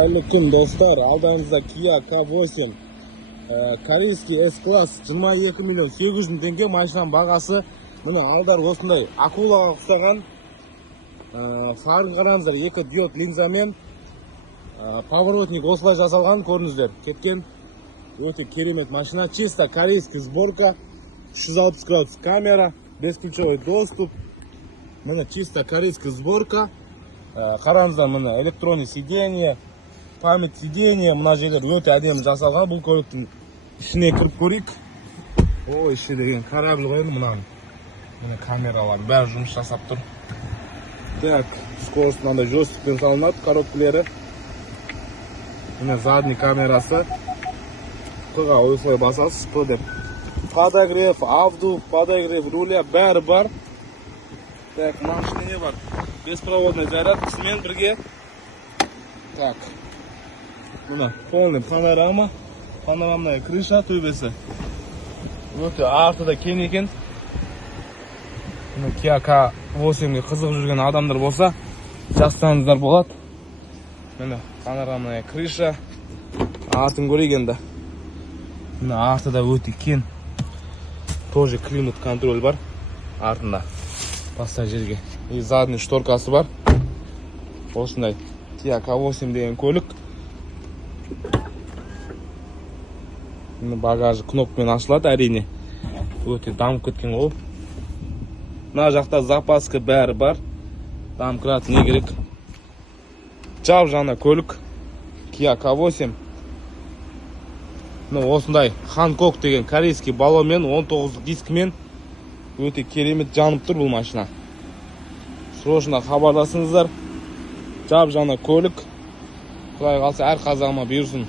Hayırlı gün dostlar, aldığımızda Kia K8 koreyский S-Class 22 milyon 800 bin tenge машинаның бағасы. Міне алдар осындай акулаға ұқсаған, фарын қараңыздар, екі диод линзамен, поворотник осылай жасалған, көріңіздер. Кеткен өте керемет машина, чисто корейский сборка, 360 градус камера, бесключевой доступ. Міне чисто корейский сборка. Қараңыздар, міне электронный сиденье, память сиденье, мына жерлер өте әдемі жасалған. Бұл көліктің ішіне кіріп көрейік. О, іші деген корабль ғой енді мынаның. Міне камералар бәрі жұмыс жасап тұр. Так, скорость мынандай жестикпен салынады, коробкілері. Міне задний камерасы. Q-ға осылай басасыз, Q деп. Подогрев, обдув, подогрев руля бәрі бар. Так, мына ішінде не бар? Беспроводный зарядкасымен бірге. Так, мына полный панорамная крыша төбесі. Өте артыда кен екен. Kia K8-ге қызығып жүрген адамдар болса, жастаңыздар болады. Міне панорамная крыша. Артын көрейік енді. Міне артыда өте кен. Тоже климат контроль бар артында. Басқа жерге. И задний шторкасы бар. Осындай Kia K8 деген көлік. Багажы кнопкамен ашылады, әрине. Өте дамып кеткен ғой. Мына жақта запаска бәрі бар. Домкрат не керек. Жап жаңа көлік. Kia K8. Осындай Hankook деген корейский баллонмен 19 дискімен өте керемет жанып тұр бұл машина. Срочно хабарласыңыздар. Жап жаңа көлік. Құдай қалса әр қазағыма бұйырсын.